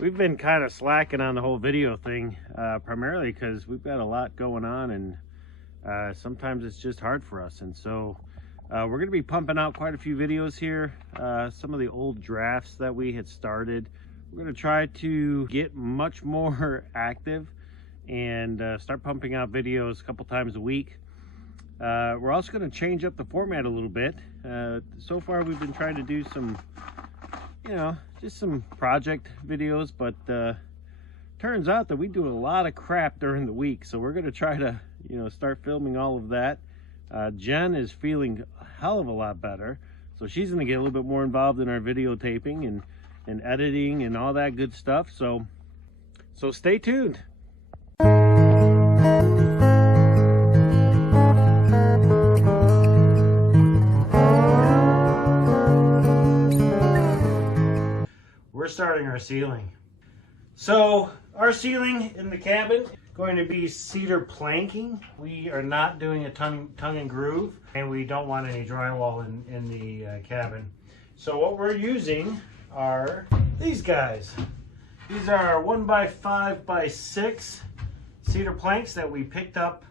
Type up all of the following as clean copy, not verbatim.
We've been kind of slacking on the whole video thing, primarily because we've got a lot going on, and sometimes it's just hard for us. And so we're going to be pumping out quite a few videos here. Some of the old drafts that we had started. We're going to try to get much more active and start pumping out videos a couple times a week. We're also going to change up the format a little bit. So far we've been trying to do some, just some project videos, but turns out that we do a lot of crap during the week, so we're going to try to start filming all of that. Jen is feeling a hell of a lot better, so she's going to get a little bit more involved in our videotaping and editing and all that good stuff, so stay tuned. We're starting our ceiling. So our ceiling in the cabin going to be cedar planking. We are not doing a tongue and groove, and we don't want any drywall in the cabin. So what we're using are these guys. These are our 1x5x6 cedar planks that we picked up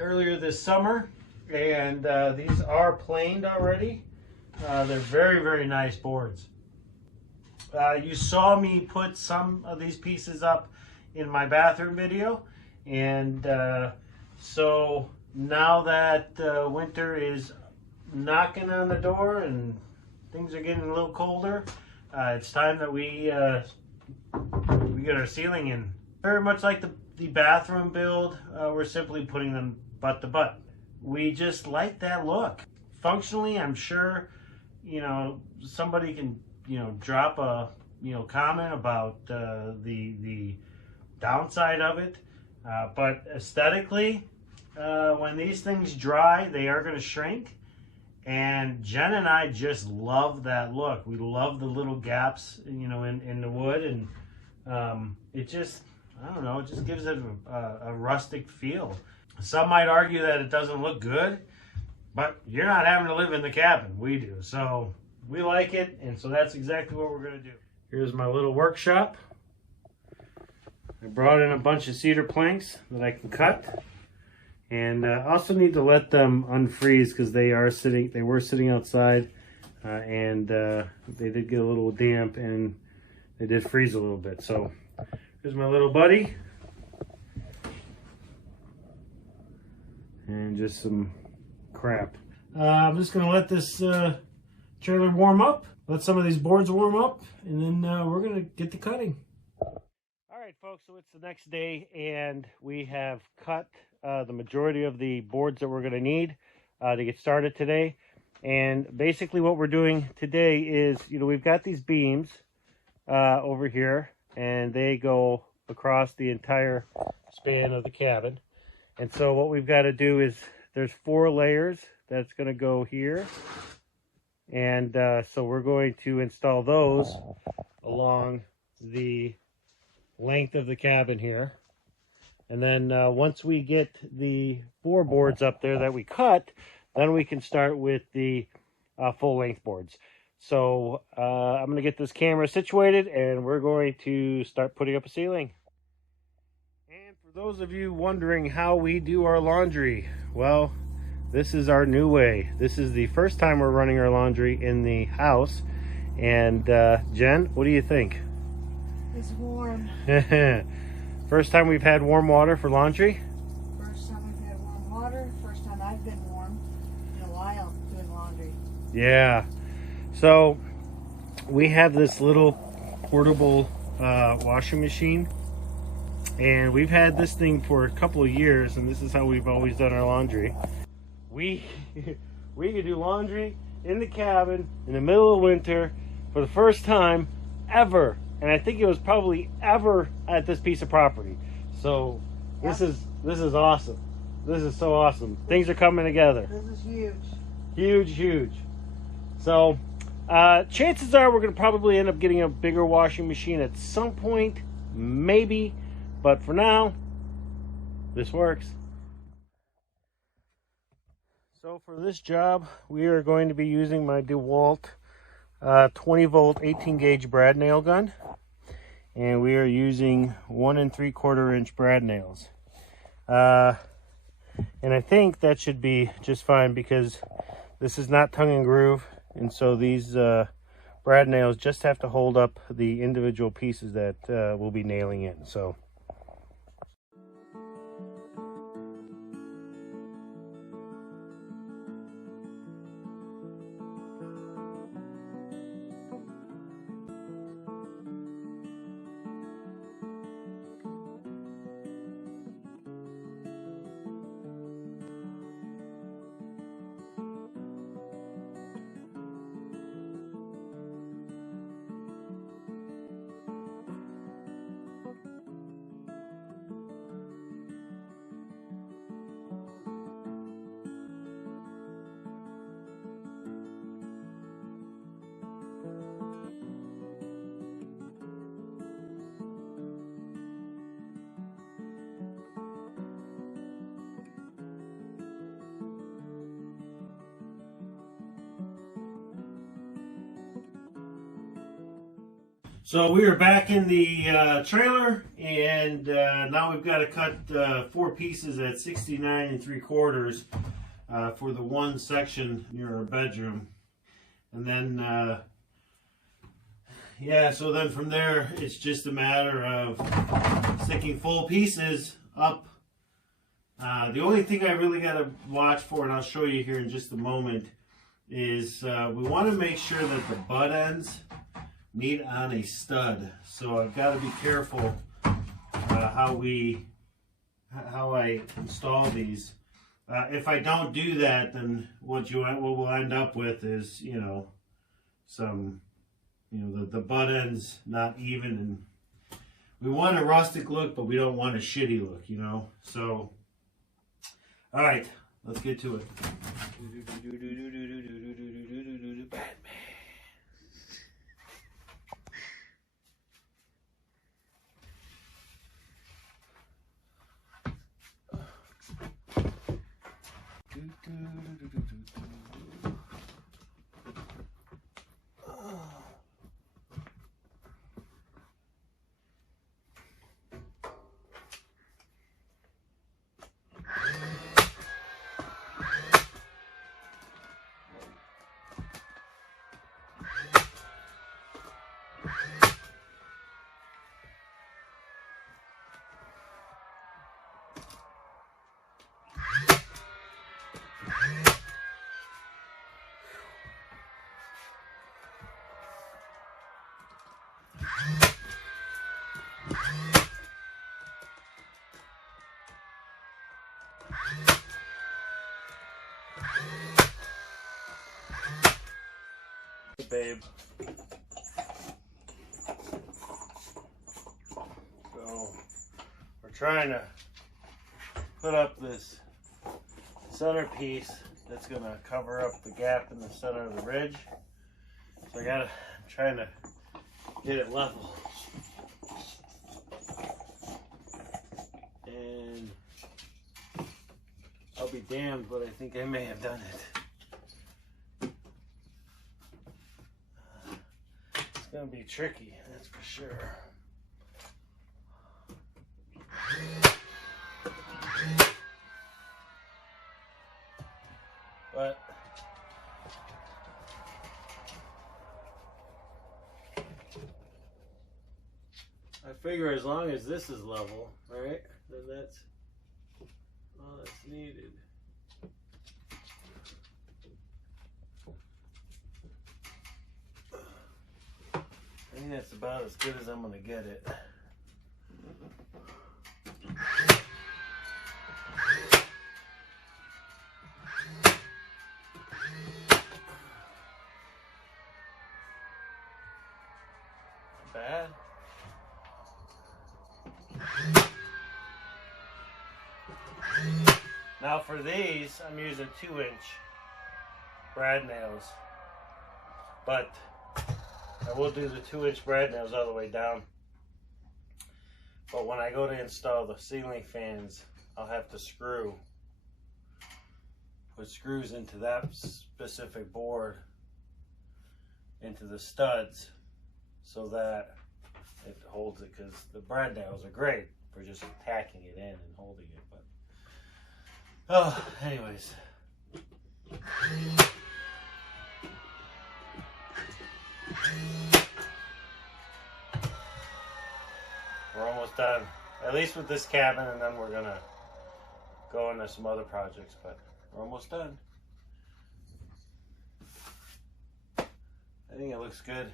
earlier this summer, and these are planed already. They're very, very nice boards. You saw me put some of these pieces up in my bathroom video, and so now that winter is knocking on the door and things are getting a little colder, it's time that we get our ceiling in. Very much like the bathroom build, we're simply putting them butt to butt. We just like that look. Functionally, I'm sure somebody can drop a comment about the downside of it, but aesthetically, when these things dry, they are going to shrink, and Jen and I just love that look. We love the little gaps in the wood, and it just, I don't know, it just gives it a rustic feel. Some might argue that it doesn't look good, but you're not having to live in the cabin. We do. So we like it, and so that's exactly what we're going to do. Here's my little workshop. I brought in a bunch of cedar planks that I can cut, and I also need to let them unfreeze because they were sitting outside, and they did get a little damp and they did freeze a little bit. So here's my little buddy, and just some crap. I'm just going to let this trailer warm up, let some of these boards warm up, and then we're going to get to cutting. All right, folks, so it's the next day, and we have cut the majority of the boards that we're going to need to get started today. And basically what we're doing today is, we've got these beams over here, and they go across the entire span of the cabin. And so what we've got to do is, there's 4 layers that's going to go here. And so we're going to install those along the length of the cabin here. And then once we get the 4 boards up there that we cut, then we can start with the full length boards. So I'm going to get this camera situated, and we're going to start putting up a ceiling. And for those of you wondering how we do our laundry, well, this is our new way. This is the first time we're running our laundry in the house. And Jen, what do you think? It's warm. First time we've had warm water for laundry? First time we've had warm water. First time I've been warm in a while doing laundry. Yeah. So we have this little portable washing machine. And we've had this thing for a couple of years, and this is how we've always done our laundry. We could do laundry in the cabin in the middle of winter for the first time ever, and I think it was probably ever at this piece of property. So this is awesome. This is so awesome. Things are coming together. This is huge. Huge. So chances are we're going to probably end up getting a bigger washing machine at some point, maybe, but for now, this works. So for this job, we are going to be using my DeWalt 20 volt 18 gauge brad nail gun. and we are using 1 3/4 inch brad nails. And I think that should be just fine because this is not tongue and groove, and so these brad nails just have to hold up the individual pieces that we'll be nailing in. So So we are back in the trailer, and now we've got to cut 4 pieces at 69 3/4 for the one section near our bedroom. And then, yeah, so then from there, it's just a matter of sticking full pieces up. The only thing I really got to watch for, and I'll show you here in just a moment, is we want to make sure that the butt ends meet on a stud. So I've got to be careful how I install these. If I don't do that, then what we'll end up with is, you know, some, you know, the butt ends not even, and we want a rustic look, but we don't want a shitty look, you know. So, all right, let's get to it. Batman. Hey, babe. So we're trying to put up this centerpiece that's gonna cover up the gap in the center of the ridge. So I'm trying to get it level. And I'll be damned, but I think I may have done it. It's gonna be tricky, that's for sure. But I figure as long as this is level, right, then that's all that's needed. I think that's about as good as I'm gonna get it. Bad. Now for these, I'm using 2-inch brad nails, but I will do the 2-inch brad nails all the way down. But when I go to install the ceiling fans, I'll have to put screws into that specific board, into the studs, so that it holds it, because the brad nails are great for just tacking it in and holding it. But oh, anyways. We're almost done, at least with this cabin, and then we're gonna go into some other projects, but we're almost done. I think it looks good.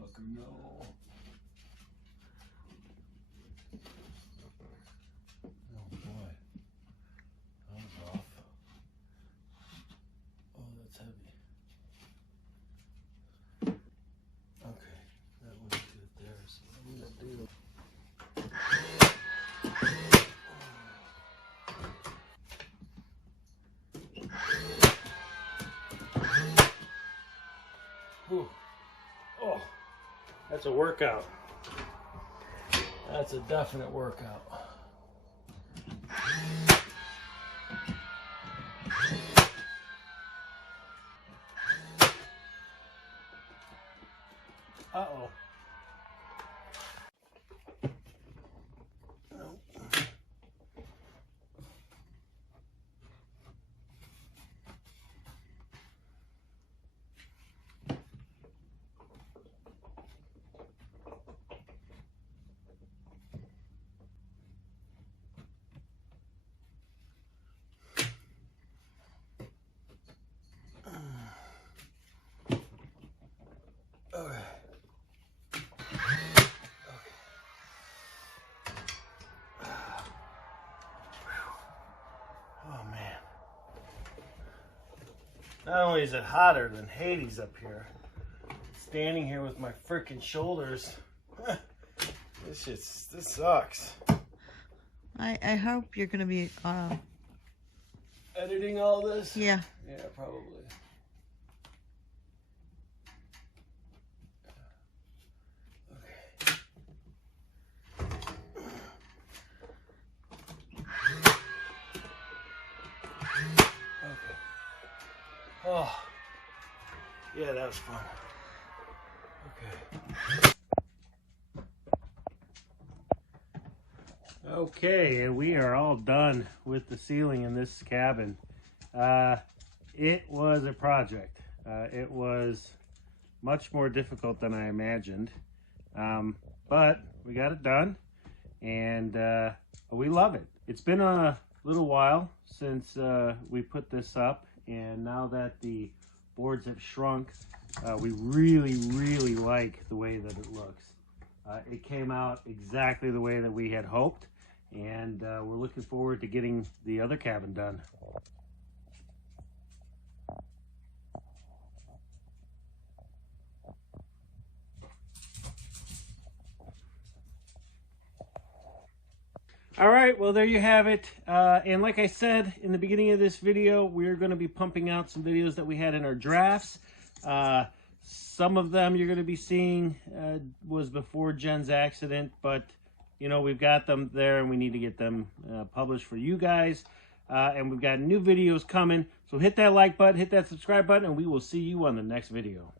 Fucker, no. Oh boy. That was off. Oh, that's heavy. Okay, that one's good there, so I'm gonna do. Whew. Oh, that's a workout. That's a definite workout. Uh-oh. Nope. Okay. Oh man. Not only is it hotter than Hades up here, standing here with my freaking shoulders. This sucks. I hope you're gonna be Editing all this? yeah. Yeah, probably. Oh, yeah, that was fun. Okay. Okay, and we are all done with the ceiling in this cabin. It was a project. It was much more difficult than I imagined, but we got it done, and we love it. It's been a little while since we put this up, and now that the boards have shrunk, we really like the way that it looks. It came out exactly the way that we had hoped, and we're looking forward to getting the other cabin done. All right, well, there you have it. And like I said in the beginning of this video, we're going to be pumping out some videos that we had in our drafts. Some of them you're going to be seeing was before Jen's accident, but you know, we've got them there and we need to get them published for you guys. And we've got new videos coming. So hit that like button, hit that subscribe button, and we will see you on the next video.